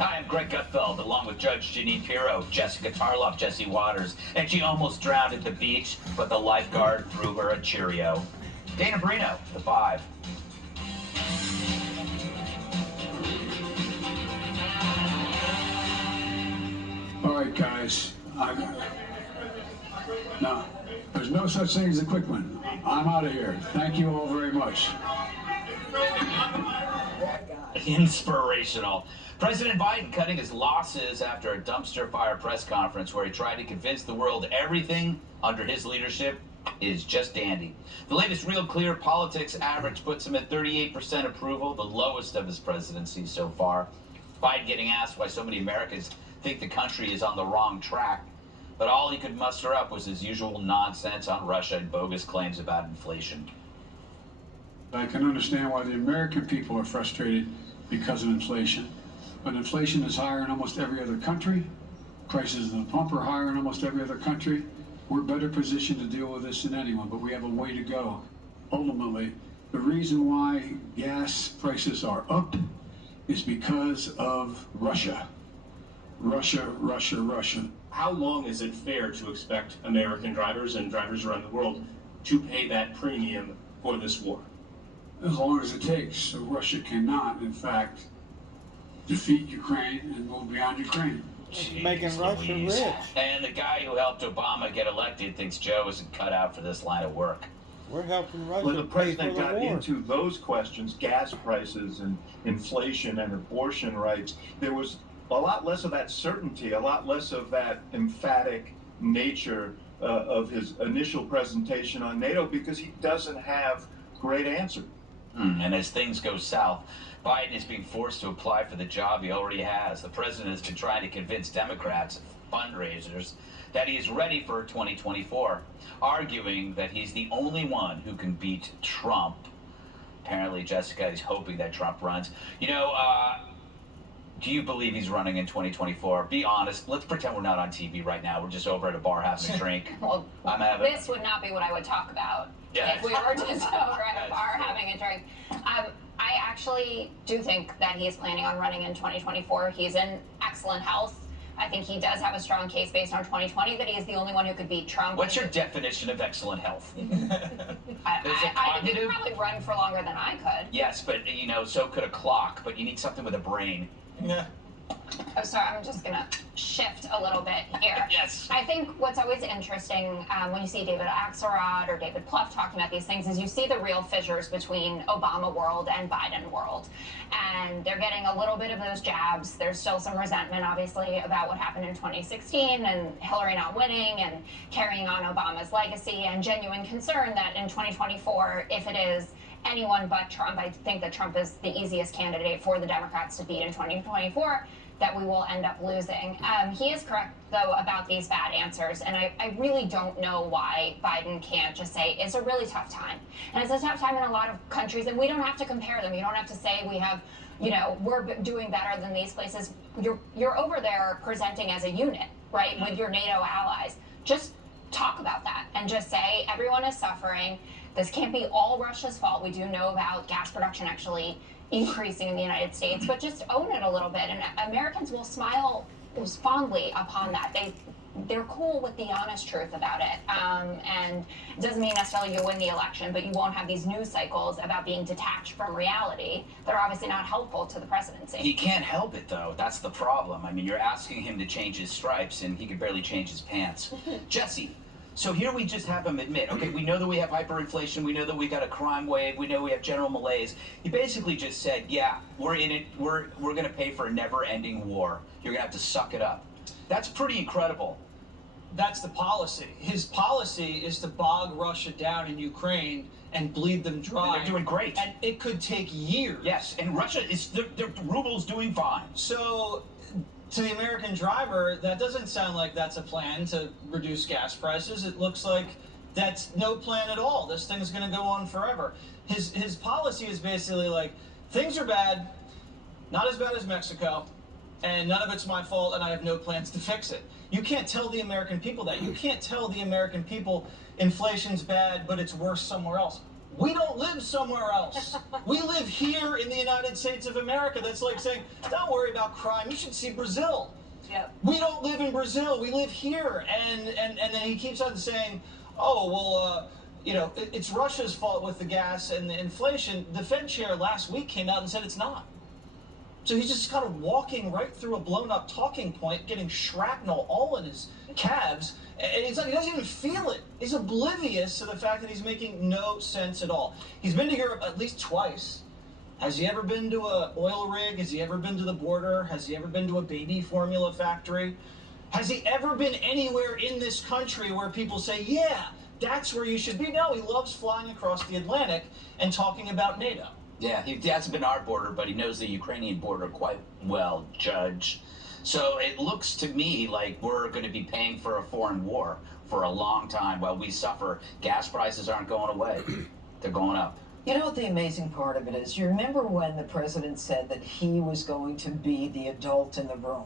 Hi, I'm Greg Gutfeld, along with Judge Jeanine Pirro, Jessica Tarloff, Jesse Waters, and she almost drowned at the beach, but the lifeguard threw her a Cheerio. Dana Brino, The 5. All right, guys. No, there's no such thing as a quick one. I'm out of here. Thank you all very much. Inspirational. President Biden cutting his losses after a dumpster fire press conference where he tried to convince the world everything under his leadership is just dandy. The latest Real Clear Politics average puts him at 38% approval, the lowest of his presidency so far. Biden getting asked why so many Americans think the country is on the wrong track, but all he could muster up was his usual nonsense on Russia and bogus claims about inflation. I can understand why the American people are frustrated because of inflation. But inflation is higher in almost every other country. Prices at the pump are higher in almost every other country. We're better positioned to deal with this than anyone, but we have a way to go. Ultimately, the reason why gas prices are up is because of Russia. Russia. How long is it fair to expect American drivers and drivers around the world to pay that premium for this war? As long as it takes. So Russia cannot, in fact, defeat Ukraine and move beyond Ukraine. Jeez Making Russia Louise. rich. And the guy who helped Obama get elected thinks Joe isn't cut out for this line of work. We're helping Russia When the pay for president the got war. into those questions, gas prices and inflation and abortion rights, there was a lot less of that certainty, a lot less of that emphatic nature of his initial presentation on NATO, because he doesn't have great answers. And as things go south, Biden is being forced to apply for the job he already has. The president has been trying to convince Democrats, fundraisers, that he is ready for 2024, arguing that he's the only one who can beat Trump. Apparently, Jessica is hoping that Trump runs. Do you believe he's running in 2024? Be honest. Let's pretend we're not on TV right now. We're just over at a bar having a drink. Well, this would not be what I would talk about Yeah. if we were just over at a bar having a drink. I actually do think that he's planning on running in 2024. He's in excellent health. I think he does have a strong case based on 2020 that he is the only one who could beat Trump. What's your definition of excellent health? I think he probably run for longer than I could. Yes, but so could a clock, but you need something with a brain. Yeah. I'm sorry, I'm just going to shift a little bit here. Yes. I think what's always interesting when you see David Axelrod or David Plouffe talking about these things is you see the real fissures between Obama world and Biden world. And they're getting a little bit of those jabs. There's still some resentment, obviously, about what happened in 2016 and Hillary not winning and carrying on Obama's legacy, and genuine concern that in 2024, if it is anyone but Trump, I think that Trump is the easiest candidate for the Democrats to beat in 2024, that we will end up losing. He is correct, though, about these bad answers, and I really don't know why Biden can't just say it's a really tough time. And it's a tough time in a lot of countries, and we don't have to compare them. You don't have to say we have, we're doing better than these places. You're over there presenting as a unit, right, with your NATO allies. Just talk about that and just say everyone is suffering. This can't be all Russia's fault. We do know about gas production actually increasing in the United States, but just own it a little bit. And Americans will smile fondly upon that. They're cool with the honest truth about it. And it doesn't mean necessarily you'll win the election, but you won't have these news cycles about being detached from reality that are obviously not helpful to the presidency. He can't help it, though. That's the problem. I mean, you're asking him to change his stripes, and he can barely change his pants. Jesse, so here we just have him admit, okay, we know that we have hyperinflation, we know that we got a crime wave, we know we have general malaise. He basically just said, yeah, we're in it, we're going to pay for a never-ending war. You're going to have to suck it up. That's pretty incredible. That's the policy. His policy is to bog Russia down in Ukraine and bleed them dry. And they're doing great. And it could take years. Yes, and Russia is, their ruble's doing fine. So, to the American driver, that doesn't sound like that's a plan to reduce gas prices. It looks like that's no plan at all. This thing's going to go on forever. His policy is basically like, things are bad, not as bad as Mexico, and none of it's my fault, and I have no plans to fix it. You can't tell the American people that. You can't tell the American people inflation's bad, but it's worse somewhere else. we don't live somewhere else. We live here in the United States of America. That's like saying, don't worry about crime. You should see Brazil. Yep. We don't live in Brazil. We live here. And then he keeps on saying, oh, well, it's Russia's fault with the gas and the inflation. The Fed chair last week came out and said it's not. So he's just kind of walking right through a blown-up talking point, getting shrapnel all in his calves, and it's like he doesn't even feel it. He's oblivious to the fact that he's making no sense at all. He's been to Europe at least twice. Has he ever been to an oil rig? Has he ever been to the border? Has he ever been to a baby formula factory? Has he ever been anywhere in this country where people say, yeah, that's where you should be? No, he loves flying across the Atlantic and talking about NATO. Yeah, he hasn't been our border, but he knows the Ukrainian border quite well, Judge. So it looks to me like we're going to be paying for a foreign war for a long time while we suffer. Gas prices aren't going away. They're going up. You know what the amazing part of it is? You remember when the president said that he was going to be the adult in the room?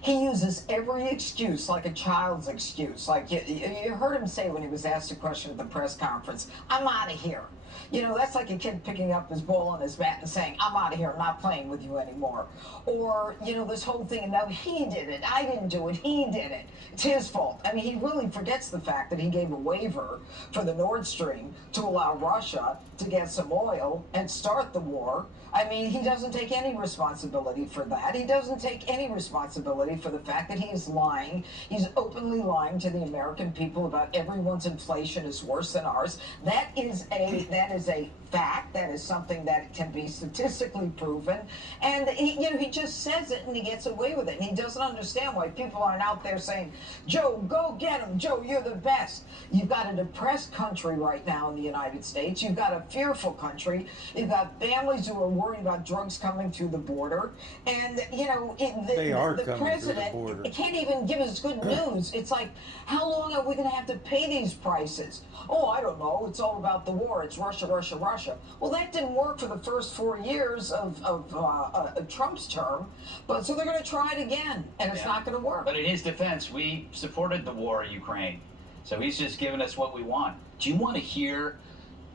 He uses every excuse like a child's excuse. Like you heard him say when he was asked a question at the press conference, I'm out of here. You know, that's like a kid picking up his ball and his bat and saying, I'm out of here, I'm not playing with you anymore. Or, this whole thing, no, he did it, I didn't do it, he did it. It's his fault. I mean, he really forgets the fact that he gave a waiver for the Nord Stream to allow Russia to get some oil and start the war. I mean, he doesn't take any responsibility for that. He doesn't take any responsibility for the fact that he is lying. He's openly lying to the American people about everyone's inflation is worse than ours. That is a fact. That is something that can be statistically proven. And he just says it and he gets away with it. And he doesn't understand why people aren't out there saying, Joe, go get him. Joe, you're the best. You've got a depressed country right now in the United States. You've got a fearful country. You've got families who are worried about drugs coming through the border. And, the president can't even give us good news. It's like, how long are we going to have to pay these prices? Oh, I don't know. It's all about the war. It's Russia, Russia, Russia. Well, that didn't work for the first 4 years of Trump's term. But so they're going to try it again, and it's not going to work. But in his defense, we supported the war in Ukraine. So he's just giving us what we want. Do you want to hear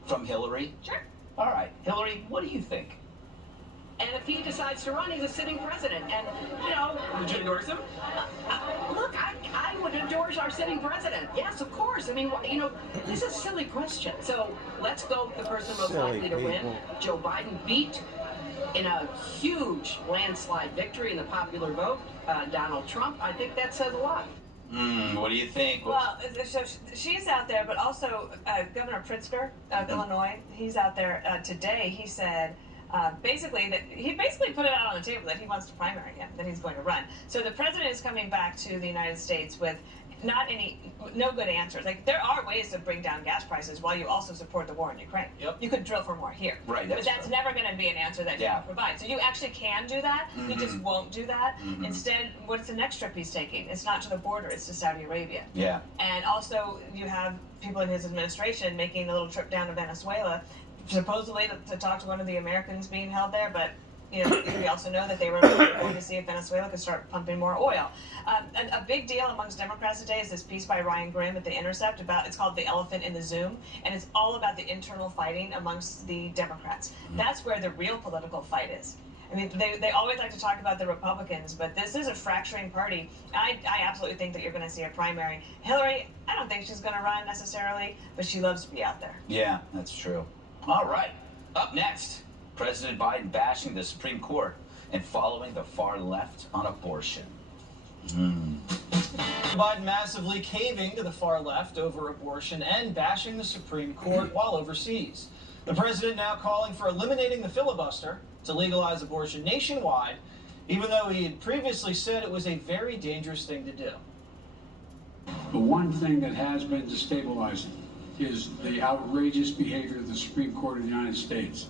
from Hillary? Sure. All right. Hillary, what do you think? And if he decides to run, he's a sitting president. And, would you endorse him? Look, I would endorse our sitting president. Yes, of course. I mean, this is a silly question. So let's go with the person most likely to win. Joe Biden beat in a huge landslide victory in the popular vote Donald Trump. I think that says a lot. What do you think? Well, so she's out there, but also Governor Pritzker of Illinois, he's out there today. He said, he basically put it out on the table that he wants to primary him, that he's going to run. So the president is coming back to the United States with no good answers. Like, there are ways to bring down gas prices while you also support the war in Ukraine. Yep. You could drill for more here. Right, but that's never going to be an answer that you can provide. So you actually can do that. Mm-hmm. You just won't do that. Mm-hmm. Instead, what's the next trip he's taking? It's not to the border, it's to Saudi Arabia. Yeah. And also, you have people in his administration making a little trip down to Venezuela, supposedly to talk to one of the Americans being held there, but we also know that they were going to see if Venezuela could start pumping more oil. A big deal amongst Democrats today is this piece by Ryan Grimm at The Intercept it's called The Elephant in the Zoom, and it's all about the internal fighting amongst the Democrats. That's where the real political fight is. I mean, they always like to talk about the Republicans, but this is a fracturing party. I absolutely think that you're going to see a primary. Hillary, I don't think she's going to run necessarily, but she loves to be out there. Yeah, that's true. All right. Up next, President Biden bashing the Supreme Court and following the far left on abortion. Biden massively caving to the far left over abortion and bashing the Supreme Court while overseas. The president now calling for eliminating the filibuster to legalize abortion nationwide, even though he had previously said it was a very dangerous thing to do. The one thing that has been destabilizing is the outrageous behavior of the Supreme Court of the United States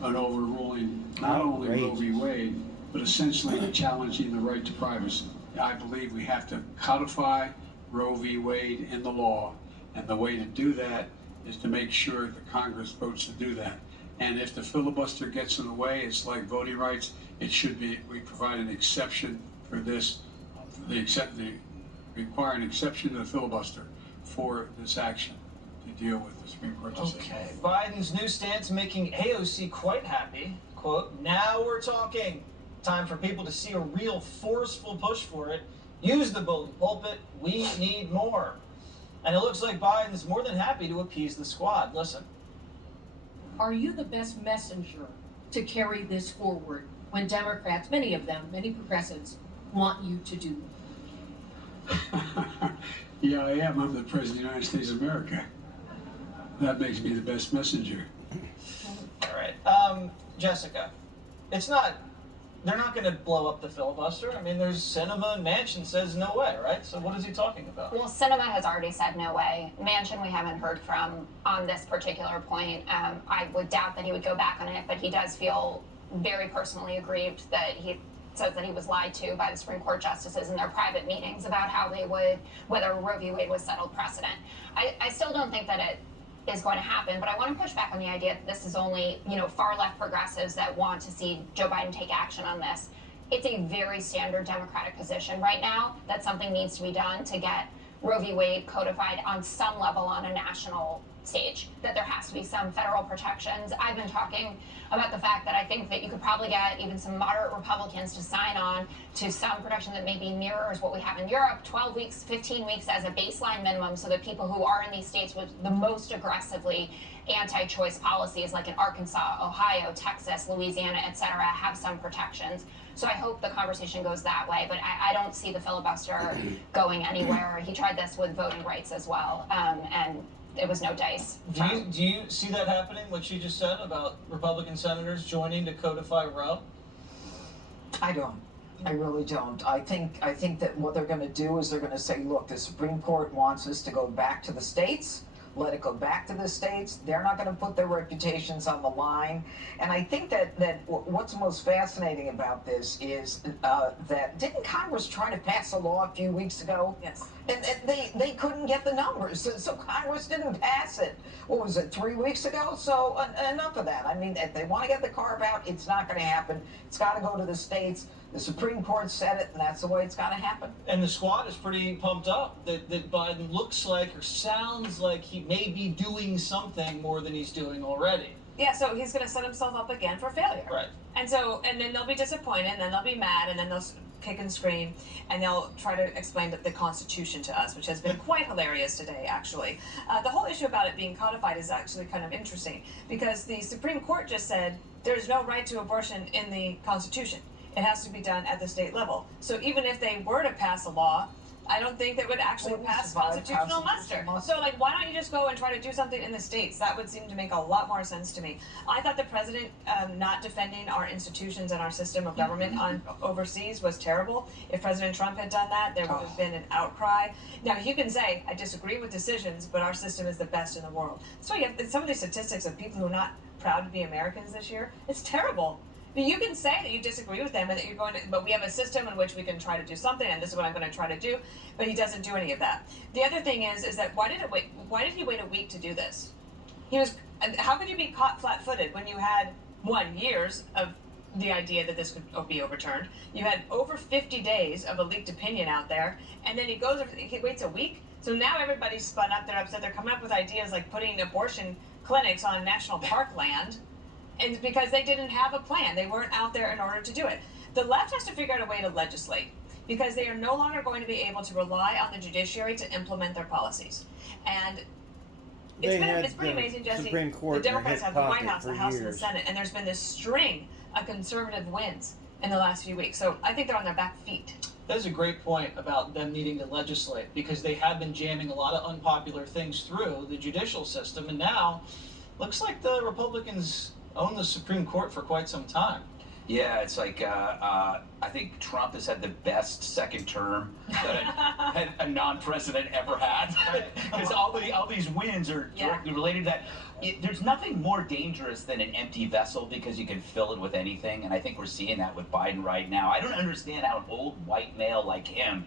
on overruling not only Roe v. Wade, but essentially challenging the right to privacy. I believe we have to codify Roe v. Wade in the law, and the way to do that is to make sure that Congress votes to do that. And if the filibuster gets in the way, it's like voting rights. It should be, we provide an exception for this, require an exception to the filibuster for this action. to deal with the Supreme Court decision. Okay. Biden's new stance making AOC quite happy. Quote, now we're talking. Time for people to see a real forceful push for it. Use the bully pulpit. We need more. And it looks like Biden's more than happy to appease the squad. Listen. Are you the best messenger to carry this forward when Democrats, many of them, many progressives, want you to do? Yeah, I am. I'm the President of the United States of America. That makes me the best messenger. All right. Jessica, they're not going to blow up the filibuster. I mean, there's Sinema and Manchin says no way, right? So what is he talking about? Well, Sinema has already said no way. Manchin we haven't heard from on this particular point. I would doubt that he would go back on it, but he does feel very personally aggrieved that he says that he was lied to by the Supreme Court justices in their private meetings about how they would, whether Roe v. Wade was settled precedent. I still don't think that it is going to happen, but I want to push back on the idea that this is only, far left progressives that want to see Joe Biden take action on this. It's a very standard Democratic position right now that something needs to be done to get Roe v. Wade codified on some level on a national stage, that there has to be some federal protections. I've been talking about the fact that I think that you could probably get even some moderate Republicans to sign on to some protection that maybe mirrors what we have in Europe, 12 weeks, 15 weeks as a baseline minimum, so that people who are in these states with the most aggressively anti-choice policies, like in Arkansas, Ohio, Texas, Louisiana, et cetera, have some protections. So I hope the conversation goes that way, but I don't see the filibuster going anywhere. He tried this with voting rights as well, and it was no dice. Do you see that happening, what you just said about Republican senators joining to codify Roe? I don't. I really don't. I think that what they're going to do is they're going to say, look, the Supreme Court wants us to go back to the states. Let it go back to the states. They're not going to put their reputations on the line. And I think that what's most fascinating about this is that didn't Congress try to pass a law a few weeks ago? Yes. And they couldn't get the numbers, so Congress didn't pass it. What was it, 3 weeks ago? So enough of that. I mean, if they want to get the carve out, it's not going to happen. It's got to go to the states. The Supreme Court said it, and that's the way it's got to happen. And the squad is pretty pumped up that Biden looks like or sounds like he may be doing something more than he's doing already. Yeah, so he's going to set himself up again for failure. Right. And then they'll be disappointed, and then they'll be mad, and then they'll kick and scream, and they'll try to explain the Constitution to us, which has been quite hilarious today, actually. The whole issue about it being codified is actually kind of interesting, because the Supreme Court just said there's no right to abortion in the Constitution. It has to be done at the state level. So even if they were to pass a law, I don't think that would actually pass constitutional muster. So, why don't you just go and try to do something in the states? That would seem to make a lot more sense to me. I thought the president not defending our institutions and our system of government on overseas was terrible. If President Trump had done that, there would have been an outcry. Now, you can say, I disagree with decisions, but our system is the best in the world. So you have some of these statistics of people who are not proud to be Americans this year. It's terrible. But you can say that you disagree with them and that you're going to, but we have a system in which we can try to do something, and this is what I'm going to try to do. But he doesn't do any of that. The other thing is that why did he wait a week to do this? How could you be caught flat-footed when you had 1 year of the idea that this could be overturned? You had over 50 days of a leaked opinion out there, and then he waits a week. So now everybody's spun up. They're upset. They're coming up with ideas like putting abortion clinics on national park land. And because they didn't have a plan. They weren't out there in order to do it. The left has to figure out a way to legislate, because they are no longer going to be able to rely on the judiciary to implement their policies. And it's pretty amazing, Jesse. Supreme Court the Democrats have the White House, the House, years. and the Senate, and there's been this string of conservative wins in the last few weeks. So I think they're on their back feet. That's a great point about them needing to legislate, because they have been jamming a lot of unpopular things through the judicial system, and now looks like the Republicans own the Supreme Court for quite some time. Yeah, it's like I think Trump has had the best second term that a non-president ever had, because all these wins are directly related to that. There's nothing more dangerous than an empty vessel, because you can fill it with anything, and I think we're seeing that with Biden right now. I don't understand how an old white male like him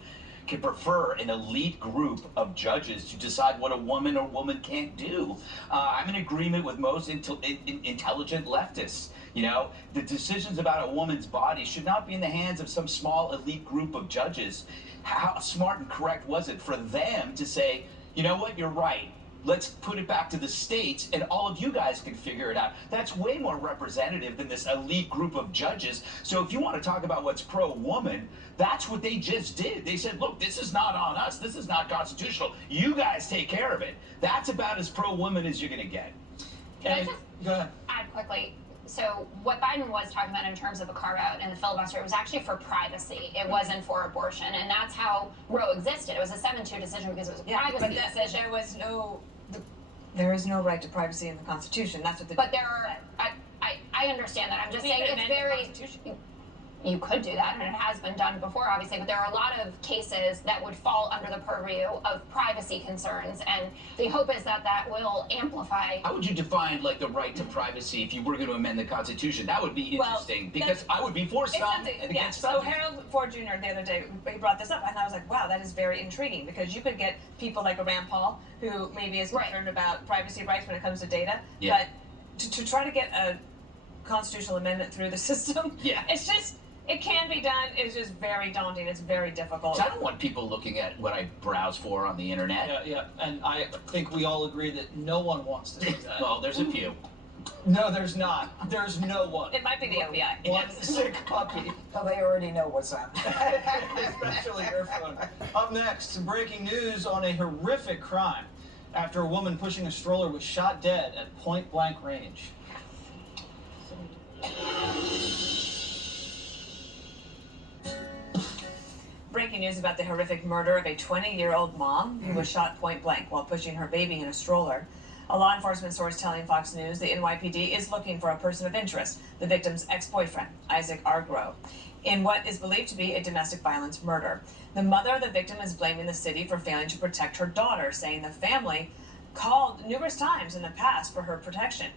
can prefer an elite group of judges to decide what a woman or woman can't do. I'm in agreement with most intelligent leftists. The decisions about a woman's body should not be in the hands of some small elite group of judges. How smart and correct was it for them to say, you know what, you're right. let's put it back to the states and all of you guys can figure it out. That's way more representative than this elite group of judges. So if you want to talk about what's pro-woman, that's what they just did. They said, look, this is not on us. This is not constitutional. You guys take care of it. That's about as pro-woman as you're going to get. Can I just Go ahead. add quickly? So what Biden was talking about in terms of a carve out and the filibuster, it was actually for privacy. It wasn't for abortion, and that's how Roe existed. It was a 7-2 decision because it was a privacy decision. There is no right to privacy in the Constitution. That's what the. But there are. I understand that. I'm just saying it's very. You could do that, and it has been done before, obviously, but there are a lot of cases that would fall under the purview of privacy concerns, and the hope is that that will amplify. How would you define like the right to privacy if you were going to amend the Constitution? That would be interesting because I would be for some and against So some. Harold Ford Jr. the other day, he brought this up, and I was like, wow, that is very intriguing because you could get people like a Rand Paul who maybe is concerned about privacy rights when it comes to data, but to try to get a constitutional amendment through the system, it's just. It can be done. It's just very daunting. It's very difficult. So I don't want people looking at what I browse for on the internet. Yeah, and I think we all agree that no one wants to do that. Well, there's a few. No, there's not. There's no one. It might be the FBI. One sick puppy. Oh, they already know what's up. Especially your phone. Up next, some breaking news on a horrific crime after a woman pushing a stroller was shot dead at point blank range. Breaking news about the horrific murder of a 20-year-old mom who was shot point blank while pushing her baby in a stroller. A law enforcement source telling Fox News the NYPD is looking for a person of interest, the victim's ex-boyfriend, Isaac Argro, in what is believed to be a domestic violence murder. The mother of the victim is blaming the city for failing to protect her daughter, saying the family called numerous times in the past for her protection.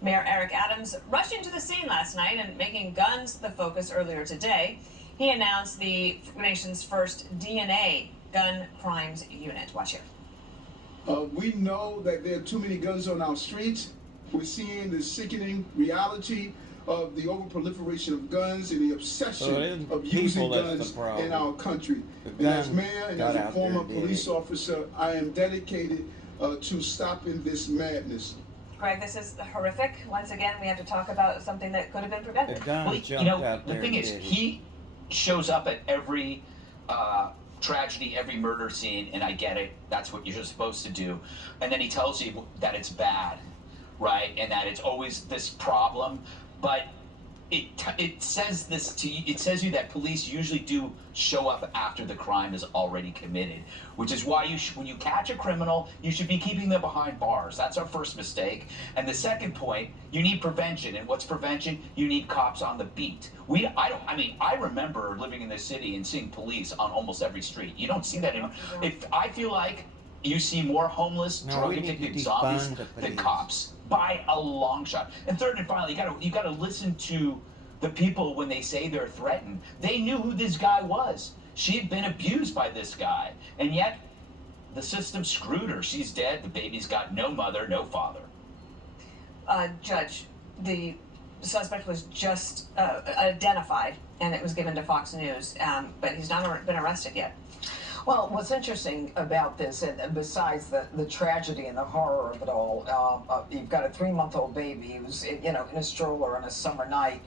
Mayor Eric Adams rushed into the scene last night and making guns the focus earlier today. He announced the nation's first DNA gun crimes unit. Watch here. We know that there are too many guns on our streets. We're seeing the sickening reality of the overproliferation of guns and the obsession of using guns in our country. And as mayor and as a former police officer, I am dedicated to stopping this madness. Greg, this is horrific. Once again, we have to talk about something that could have been prevented. Well, you know, the thing is, he shows up at every tragedy, every murder scene, and I get it. That's what you're supposed to do. And then he tells you that it's bad, right? And that it's always this problem. But it says this to you. It says you that police usually do show up after the crime is already committed, which is why when you catch a criminal, you should be keeping them behind bars. That's our first mistake. And the second point, you need prevention. And what's prevention? You need cops on the beat. I remember living in this city and seeing police on almost every street. You don't see that anymore. I feel like you see more homeless, drug-addicted zombies than cops by a long shot. And third and finally, you gotta listen to the people when they say they're threatened. They knew who this guy was. She had been abused by this guy, and yet the system screwed her. She's dead. The baby's got no mother, no father. Judge, the suspect was just identified, and it was given to Fox News, but he's not been arrested yet. Well, what's interesting about this, and besides the tragedy and the horror of it all, you've got a 3-month-old baby who's, in a stroller on a summer night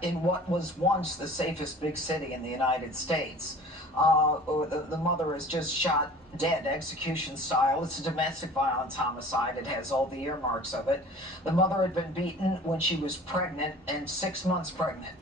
in what was once the safest big city in the United States. The mother is just shot dead, execution style. It's a domestic violence homicide. It has all the earmarks of it. The mother had been beaten when she was pregnant and 6 months pregnant.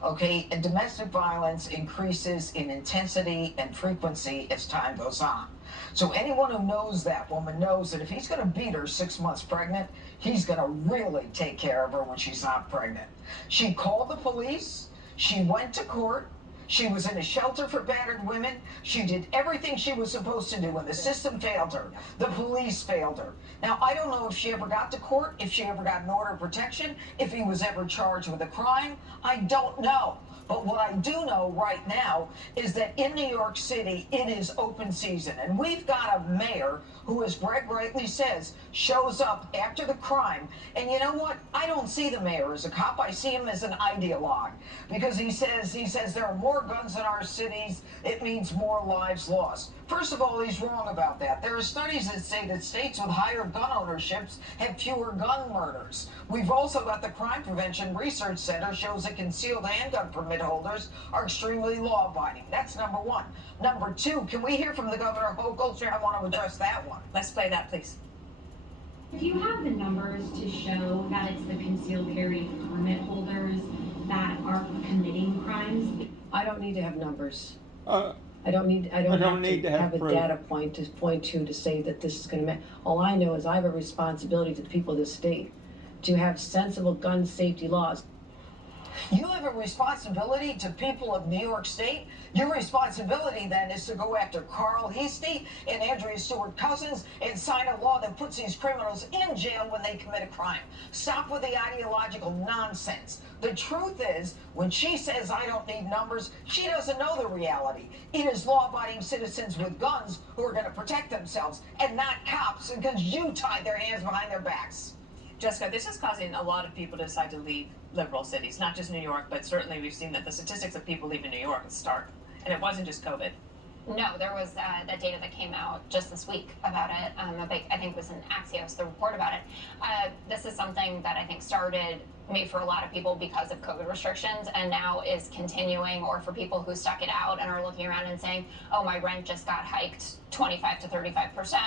Okay, and domestic violence increases in intensity and frequency as time goes on. So anyone who knows that woman knows that if he's going to beat her 6 months pregnant, he's going to really take care of her when she's not pregnant. She called the police. She went to court. She was in a shelter for battered women. She did everything she was supposed to do, and the system failed her. The police failed her. Now, I don't know if she ever got to court, if she ever got an order of protection, if he was ever charged with a crime. I don't know. But what I do know right now is that in New York City, it is open season. And we've got a mayor who, as Greg rightly says, shows up after the crime. And you know what? I don't see the mayor as a cop. I see him as an ideologue. Because he says there are more guns in our cities. It means more lives lost. First of all, he's wrong about that. There are studies that say that states with higher gun ownerships have fewer gun murders. We've also got the Crime Prevention Research Center shows that concealed handgun permit holders are extremely law-abiding. That's number one. Number two, can we hear from the Governor Hochul? I want to address that one. Let's play that, please. Do you have the numbers to show that it's the concealed carry permit holders that are committing crimes? I don't need to have numbers. Uh, I don't need to have a proof. data point to say that this is going to. All I know is I have a responsibility to the people of this state to have sensible gun safety laws. You have a responsibility to people of New York State. Your responsibility then is to go after Carl Heastie and Andrea Stewart Cousins and sign a law that puts these criminals in jail when they commit a crime. Stop with the ideological nonsense. The truth is, when she says I don't need numbers, she doesn't know the reality. It is law-abiding citizens with guns who are going to protect themselves and not cops because you tied their hands behind their backs. Jessica, this is causing a lot of people to decide to leave liberal cities, not just New York, but certainly we've seen that the statistics of people leaving New York is stark. And it wasn't just COVID. No, there was that data that came out just this week about it. I think it was in Axios, the report about it. This is something that I think started maybe for a lot of people because of COVID restrictions and now is continuing, or for people who stuck it out and are looking around and saying, oh, my rent just got hiked 25 to 35%.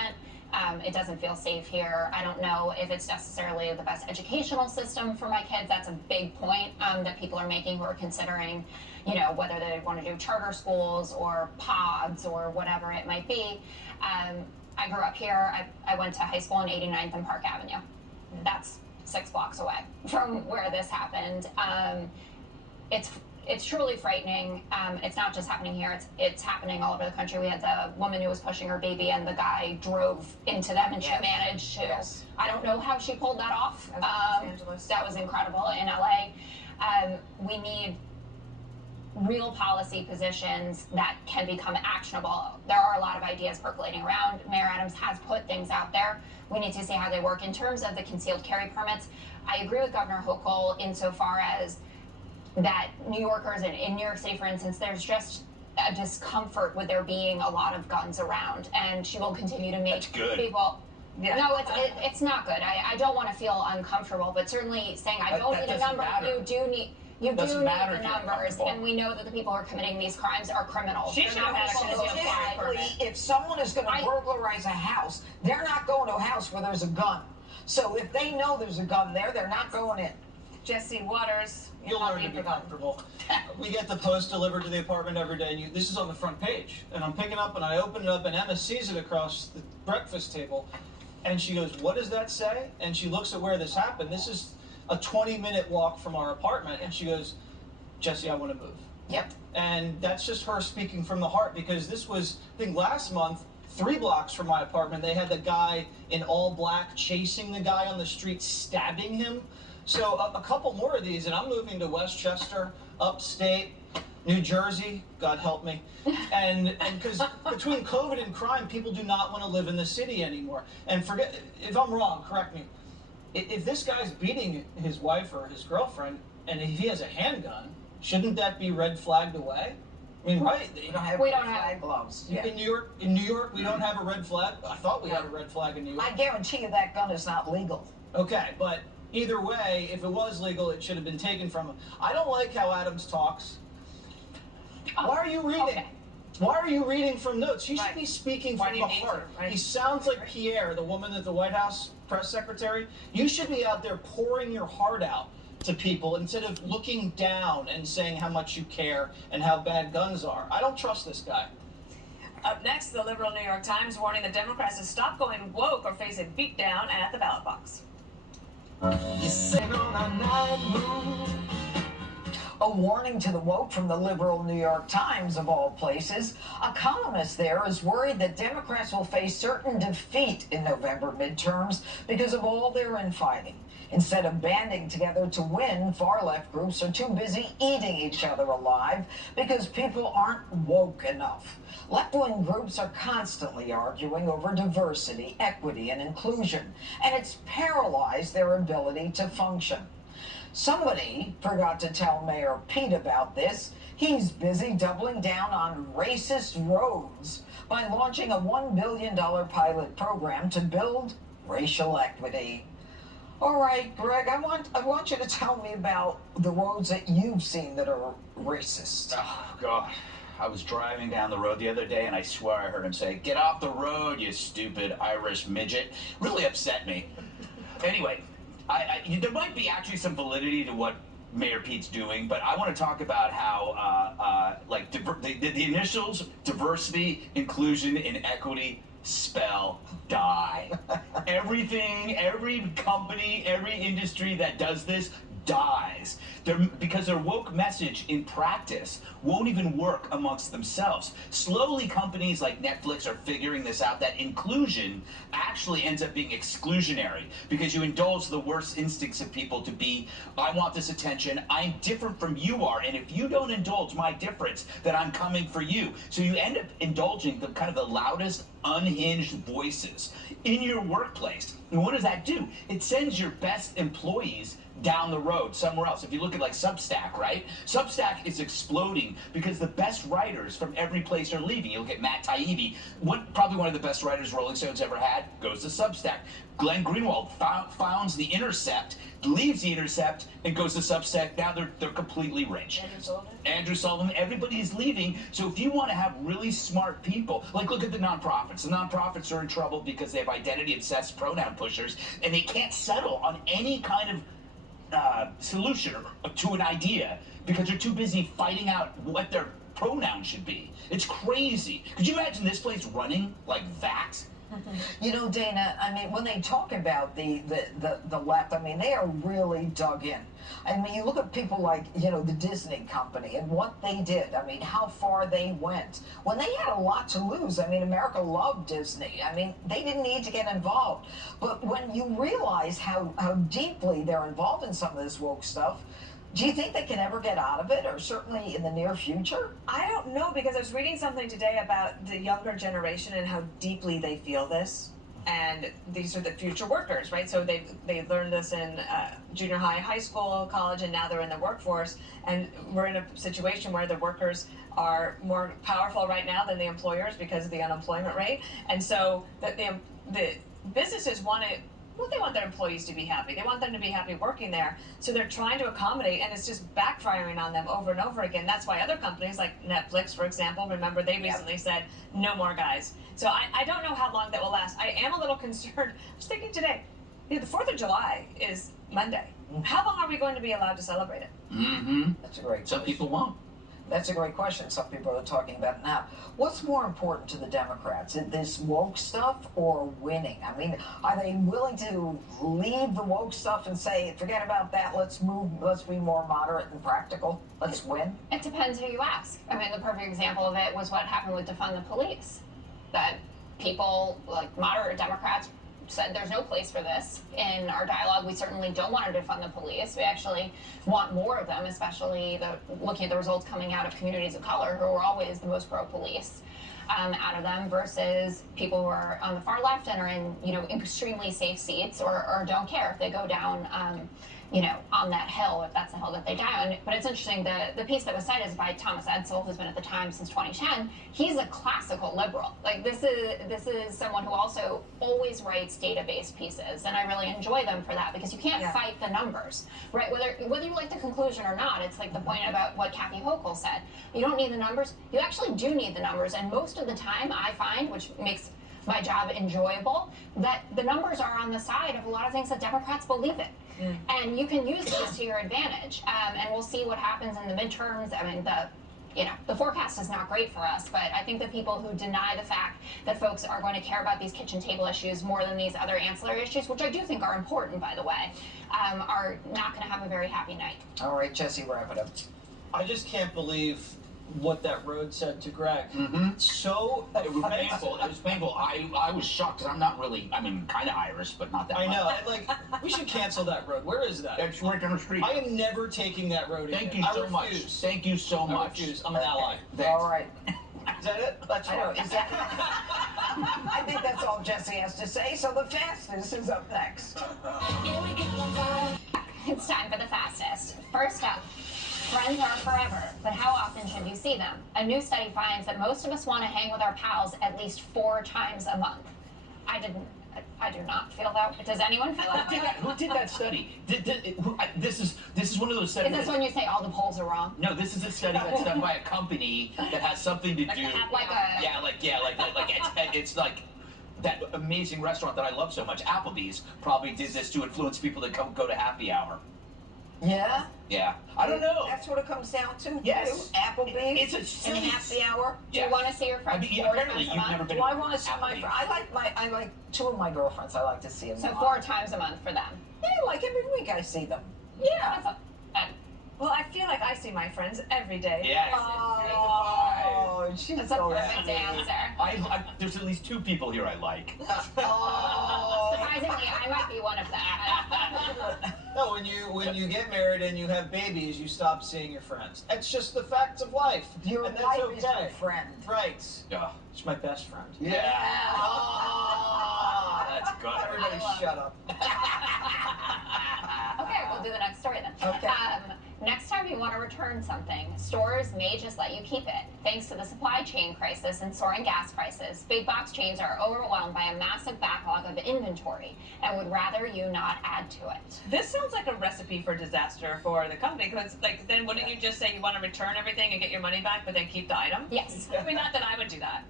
It doesn't feel safe here. I don't know if it's necessarily the best educational system for my kids. That's a big point that people are making who are considering, whether they want to do charter schools or pods or whatever it might be. I grew up here. I went to high school on 89th and Park Avenue. That's 6 blocks away from where this happened. It's truly frightening. It's not just happening here. It's happening all over the country. We had the woman who was pushing her baby and the guy drove into them and she managed to. Yes. I don't know how she pulled that off. That was incredible in LA. We need real policy positions that can become actionable. There are a lot of ideas percolating around. Mayor Adams has put things out there. We need to see how they work. In terms of the concealed carry permits, I agree with Governor Hochul insofar as that New Yorkers in New York City, for instance, there's just a discomfort with there being a lot of guns around, and she will continue to make people. Yeah. No, it's not good. I don't want to feel uncomfortable, but certainly saying I don't need a number, you do need the numbers, and we know that the people who are committing these crimes are criminals. She should have had a concealed carry permit. If someone is going to burglarize a house, they're not going to a house where there's a gun. So if they know there's a gun there, they're not going in. Jesse Waters, You'll learn to be comfortable. We get the post delivered to the apartment every day, and this is on the front page. And I'm picking up, and I open it up, and Emma sees it across the breakfast table. And she goes, what does that say? And she looks at where this happened. This is a 20-minute walk from our apartment. And she goes, Jesse, I want to move. Yep. And that's just her speaking from the heart, because this was, I think last month, 3 blocks from my apartment, they had the guy in all black chasing the guy on the street, stabbing him. So a couple more of these, and I'm moving to Westchester, upstate, New Jersey, God help me. And because between COVID and crime, people do not want to live in the city anymore. And forget, if I'm wrong, correct me. If this guy's beating his wife or his girlfriend, and if he has a handgun, shouldn't that be red flagged away? I mean, right? We don't have red flag gloves. Yeah. In New York, we don't have a red flag. I thought we had a red flag in New York. I guarantee you that gun is not legal. Okay, but either way, if it was legal, it should have been taken from him. I don't like how Adams talks. Why are you reading? Okay. Why are you reading from notes? He should be speaking from the heart. He sounds like Pierre, the woman at the White House press secretary. You should be out there pouring your heart out to people instead of looking down and saying how much you care and how bad guns are. I don't trust this guy. Up next, the liberal New York Times warning the Democrats to stop going woke or face a beatdown at the ballot box. A warning to the woke from the liberal New York Times, of all places. A columnist there is worried that Democrats will face certain defeat in November midterms because of all their infighting. Instead of banding together to win, far-left groups are too busy eating each other alive because people aren't woke enough. Left-wing groups are constantly arguing over diversity, equity, and inclusion, and it's paralyzed their ability to function. Somebody forgot to tell Mayor Pete about this. He's busy doubling down on racist roads by launching a $1 billion pilot program to build racial equity. All right, Greg, I want you to tell me about the roads that you've seen that are racist. Oh, God. I was driving down the road the other day, and I swear I heard him say, "Get off the road, you stupid Irish midget." Really upset me. Anyway, there might be actually some validity to what Mayor Pete's doing, but I want to talk about how, the initials, diversity, inclusion, and equity spell die. Every company, every industry that does this dies. Because their woke message in practice won't even work amongst themselves. Slowly, companies like Netflix are figuring this out, that inclusion actually ends up being exclusionary because you indulge the worst instincts of people to be, I want this attention, I'm different from you are, and if you don't indulge my difference, then I'm coming for you. So you end up indulging the kind of the loudest, unhinged voices in your workplace. And what does that do? It sends your best employees down the road somewhere else. If you look at like Substack, right? Substack is exploding because the best writers from every place are leaving. You look at Matt Taibbi, probably one of the best writers Rolling Stones ever had, goes to Substack. Glenn Greenwald founds The Intercept, leaves The Intercept, and goes to Substack. Now they're completely rich. Andrew Sullivan, everybody's leaving. So if you want to have really smart people, like look at the nonprofits. The nonprofits are in trouble because they have identity-obsessed pronoun pushers, and they can't settle on any kind of solution to an idea because they're too busy fighting out what their pronoun should be. It's crazy. Could you imagine this place running like that? You know, Dana, I mean, when they talk about the left, I mean, they are really dug in. I mean, you look at people like, you know, the Disney company and what they did. I mean, how far they went. When they had a lot to lose, I mean, America loved Disney. I mean, they didn't need to get involved. But when you realize how deeply they're involved in some of this woke stuff, do you think they can ever get out of it, or certainly in the near future? I don't know, because I was reading something today about the younger generation and how deeply they feel this. And these are the future workers, right? So they learned this in junior high, high school, college, and now they're in the workforce. And we're in a situation where the workers are more powerful right now than the employers because of the unemployment rate. And so the businesses they want their employees to be happy. They want them to be happy working there. So they're trying to accommodate, and it's just backfiring on them over and over again. That's why other companies like Netflix, for example, remember they recently said, no more guys. So I don't know how long that will last. I am a little concerned. I was thinking today, the 4th of July is Monday. How long are we going to be allowed to celebrate it? Mm-hmm. That's a great question. Some people won't. That's a great question. Some people are talking about it now. What's more important to the Democrats, this woke stuff or winning? I mean, are they willing to leave the woke stuff and say, forget about that, let's be more moderate and practical, let's win? It depends who you ask. I mean, the perfect example of it was what happened with defund the police. That people, like moderate Democrats, said there's no place for this in our dialogue. We certainly don't want to defund the police. We actually want more of them, especially looking at the results coming out of communities of color who are always the most pro-police out of them, versus people who are on the far left and are in, you know, extremely safe seats or don't care if they go down on that hill, if that's the hill that they die on. But it's interesting, the piece that was cited is by Thomas Edsall, who's been at the Times since 2010. He's a classical liberal. Like, this is someone who also always writes database pieces, and I really enjoy them for that, because you can't fight the numbers, right? Whether you like the conclusion or not, it's like the point about what Kathy Hochul said. You don't need the numbers. You actually do need the numbers, and most of the time I find, which makes my job enjoyable, that the numbers are on the side of a lot of things that Democrats believe in. And you can use these to your advantage. And we'll see what happens in the midterms. I mean, the forecast is not great for us, but I think the people who deny the fact that folks are going to care about these kitchen table issues more than these other ancillary issues, which I do think are important, by the way, are not going to have a very happy night. All right, Jesse, wrap it up. I just can't believe what that road said to Greg. Mm-hmm. So it was painful. It was painful. I was shocked because I'm not really, I mean, kind of Irish, but not that much. I know. Like, we should cancel that road. Where is that? It's right down the street. I am never taking that road again. Thank you so much. Thank you so much. I refuse. I'm an ally. Thanks. All right. Is that it? That's I know. right. Is that? I think that's all Jesse has to say. So the fastest is up next. It's time for the fastest. First up, Friends are forever, but how often should you see them? A new study finds that most of us want to hang with our pals at least 4 times a month. I do not feel that. Does anyone feel that? Who did that study? This is one of those studies. Is this when you say all the polls are wrong? No, this is a study that's done by a company that has something to do. It's like that amazing restaurant that I love so much, Applebee's, probably did this to influence people to go to happy hour. Yeah? Yeah. I don't know. That's what it comes down to? Yes. Applebee's? It's a silly and happy hour? Do you want to see your friends 4 apparently times a you've never month? been Do I to want to see my Applebee's. I like 2 of my girlfriends. I like to see them. So 4 times a month for them. Yeah, like every week I see them. Yeah. Well, I feel like I see my friends every day. Yes. Oh, she's That's a so perfect sweet. answer. There's at least 2 people here I like. Oh. Surprisingly, I might be one of them. No, when you get married and you have babies, you stop seeing your friends. It's just the facts of life. Your and that's wife okay. is your friend. Right. Yeah. She's my best friend. Yeah. Oh, That's good. everybody shut up. Okay, we'll do the next story then. Okay. Next time you want to return something, stores may just let you keep it. Thanks to the supply chain crisis and soaring gas prices, big box chains are overwhelmed by a massive backlog of inventory and would rather you not add to it. This sounds like a recipe for disaster for the company, because then wouldn't you just say you want to return everything and get your money back, but then keep the item? Yes. I mean, not that I would do that.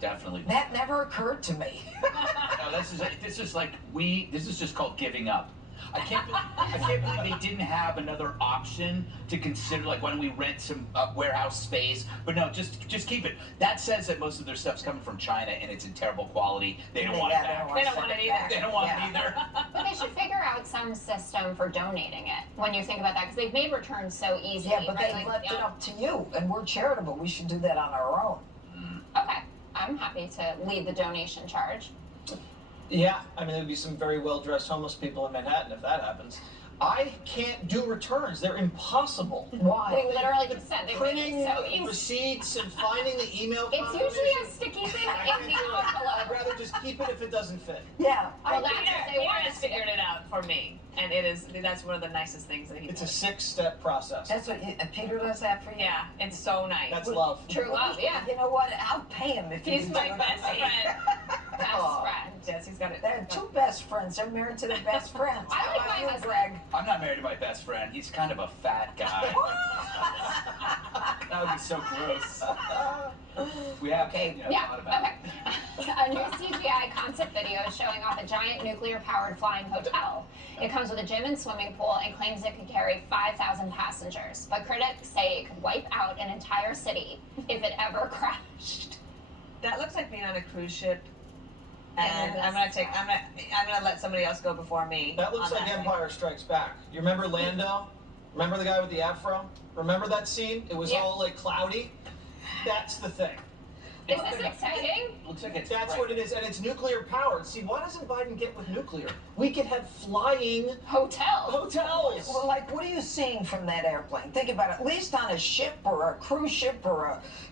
Definitely. That never occurred to me. No, this is just called giving up. I can't believe they didn't have another option to consider, like, why don't we rent some warehouse space? But no, just keep it. That says that most of their stuff's coming from China and it's in terrible quality. They don't want it back. They don't want it either. They don't want it either. But they should figure out some system for donating it when you think about that, because they've made returns so easy. Yeah, but right? they left it up to you, and we're charitable. We should do that on our own. Okay, I'm happy to lead the donation charge. Yeah, I mean, there would be some very well-dressed homeless people in Manhattan if that happens. I can't do returns. They're impossible. Why? They literally just said they made Printing it so easy. receipts and finding the email It's usually us to keep it in the I'd envelope. rather just keep it if it doesn't fit. Yeah. Well, that's what they Peter want has us to do. figured it out for me, and that's one of the nicest things that he It's a does. 6-step process. That's what Peter does that for you? Yeah, it's so nice. That's love. True love, yeah. You know what? I'll pay him if He's you my do it. best friend. Best Oh. friend. Yes, he's got it. They're 2 best friends. They're married to their best friends. I How like about my you, husband. Greg? I'm not married to my best friend. He's kind of a fat guy. That would be so gross. We have thought about it. A new CGI concept video is showing off a giant nuclear-powered flying hotel. It comes with a gym and swimming pool and claims it could carry 5,000 passengers. But critics say it could wipe out an entire city if it ever crashed. That looks like being on a cruise ship. And Yeah, I'm gonna let somebody else go before me. That looks on like that. Empire Strikes Back. You remember Lando? Remember the guy with the afro? Remember that scene? It was Yeah. all like cloudy. That's the thing. Is this exciting? Looks like it's That's what it is, and it's nuclear powered. See, why doesn't Biden get with nuclear? We could have flying Hotel. hotels. Well, like, what are you seeing from that airplane? Think about it. At least on a ship or a cruise ship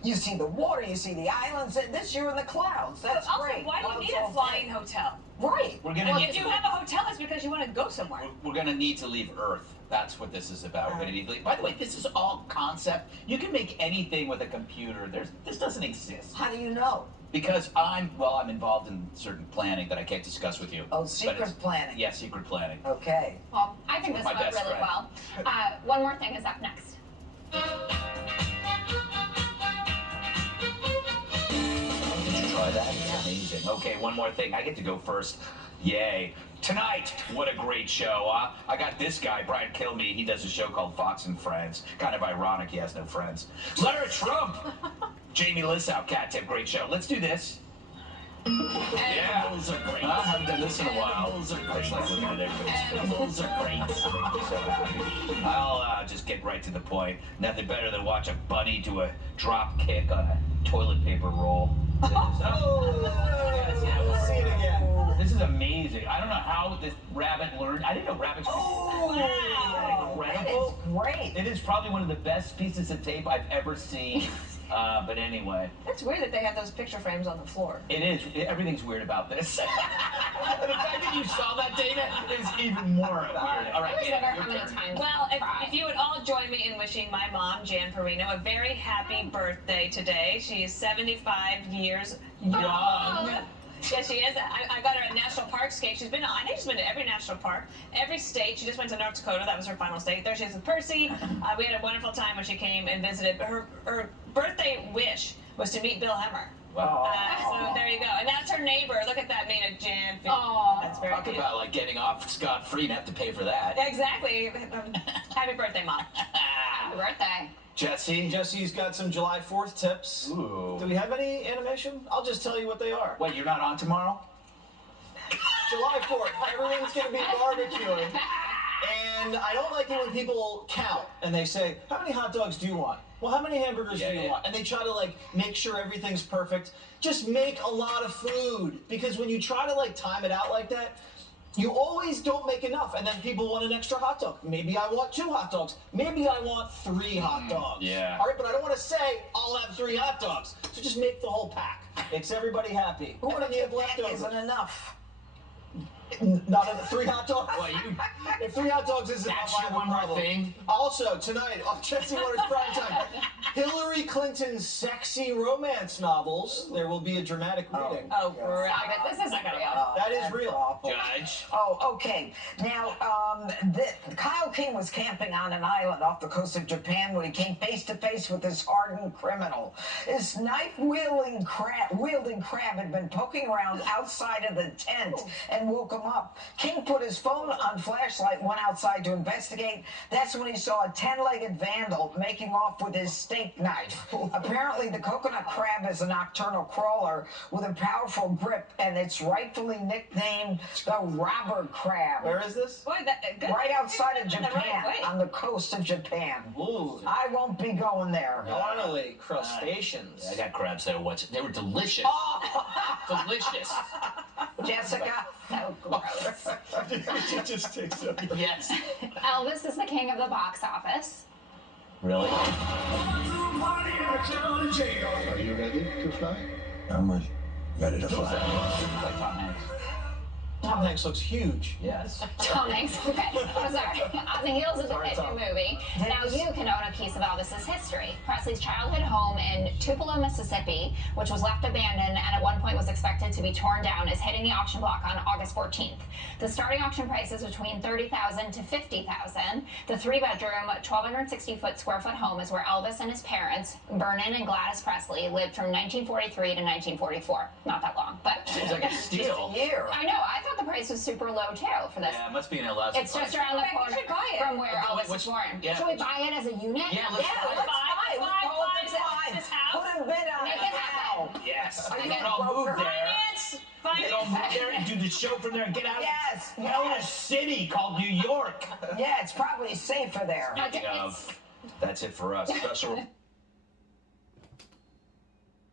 you see the water, you see the islands. And this, you're in the clouds. That's Also, great. why do you Clouds need all a flying day. hotel? Right. We're gonna Well, need if you to, have a hotel, it's because you want to go somewhere. we're gonna need to leave Earth. That's what this is about. We're gonna need to leave. By the way, this is all concept. You can make anything with a computer. This doesn't exist. How do you know? Because I'm involved in certain planning that I can't discuss with you. Oh, But secret it's- planning. Yeah, secret planning. Okay. Well, I think With this my went best really friend. well. One more thing is up next. Did you try that? It's amazing. Okay, one more thing. I get to go first. Yay. Tonight, what a great show, huh? I got this guy, Brian Kilmeade. He does a show called Fox and Friends. Kind of ironic, he has no friends. Larry Trump! Jamie Lissow, Cat Tip, great show. Let's do this. Yeah. Animals are great. I haven't done this in a while. Animals are great. I just like looking at everybody's Animals are great. I'm so happy. I'll just get right to the point. Nothing better than watch a bunny do a drop kick on a toilet paper roll. See it again. This is amazing. I don't know how this rabbit learned. I didn't know rabbits could do that. Incredible. Great. It is probably one of the best pieces of tape I've ever seen. But anyway. It's weird that they have those picture frames on the floor. It is. Everything's weird about this. And the fact that you saw that data is even more weird. All right, I was Dana, never your how many turn. times. Well, if you would all join me in wishing my mom, Jan Perino, a very happy birthday today. She is 75 years young. Yeah, she is. I got her at National Parkscape. I think she's been to every national park, every state. She just went to North Dakota. That was her final state. There she is with Percy. We had a wonderful time when she came and visited. Her birthday wish was to meet Bill Hemmer. Wow. So there you go. And that's her neighbor. Look at that, Mina Jan. Oh, that's very Talk cute. about like getting off scot-free and have to pay for that. Exactly. Happy birthday, Mom. happy birthday. Jesse? Jesse's got some July 4th tips. Ooh. Do we have any animation? I'll just tell you what they are. Wait, you're not on tomorrow? July 4th, everyone's going to be barbecuing. And I don't like it when people count and they say, how many hot dogs do you want? Well, how many hamburgers do you want? And they try to like make sure everything's perfect. Just make a lot of food, because when you try to like time it out like that, you always don't make enough, and then people want an extra hot dog. Maybe I want 2 hot dogs. Maybe I want 3 hot dogs. Yeah. All right, but I don't want to say I'll have 3 hot dogs. So just make the whole pack. Makes everybody happy. What And then if you have the pack leftovers. isn't enough? Not a 3 hot dogs. Well, If 3 hot dogs isn't That's enough, I your have a one more problem. thing? Also, tonight on Jesse Waters Prime Time, Hillary Clinton's sexy romance novels. There will be a dramatic reading. Oh, great. Stop it. This isn't real. That is real. Judge? Oh, okay. Now, Kyle King was camping on an island off the coast of Japan when he came face to face with this hardened criminal. This knife-wielding crab had been poking around outside of the tent and woke him up. King put his phone on flashlight, went outside to investigate. That's when he saw a 10-legged vandal making off with his steak knife. Apparently, the coconut crab is a nocturnal crawler with a powerful grip, and it's rightfully nicknamed the robber crab. Where is this? Boy, good. Right outside of You're in the Japan, right way. on the coast of Japan. Ooh. I won't be going there. Gnarly crustaceans. I got crabs there once. They were delicious. Delicious. Jessica? So gross. She just takes up. Yes. Elvis is the king of the box office. Really? Are you ready to fly? I'm ready to fly. Like Tom Hanks. Tom Hanks looks huge. Yes. Tom Hanks. Okay. I'm sorry. On the heels of the Sorry, Pitcher Tom. movie, now you can own a piece of Elvis's history. Presley's childhood home in Tupelo, Mississippi, which was left abandoned and at one point was expected to be torn down, is hitting the auction block on August 14th. The starting auction price is between $30,000 to $50,000. The 3-bedroom, 1,260 square foot home is where Elvis and his parents, Vernon and Gladys Presley, lived from 1943 to 1944. Not that long, but Seems like a steal. Year. I know. I thought the price was super low too for this. Yeah, it must be an Alaska. It's just around the Maybe we corner should buy it. from where Okay, Elvis what's- was born. yeah. Should we buy it as a unit? Yeah, let's Yeah, buy let's it. buy it. buy Hold this this line. house. Put a bid on Make it it happen. now. Yes. Okay. We can all move there. Finance. We can all move there and do the show from there and get out Yes, of own a yes. city called New York. Yeah, it's probably safer there. Okay, Speaking of, that's it for us. Special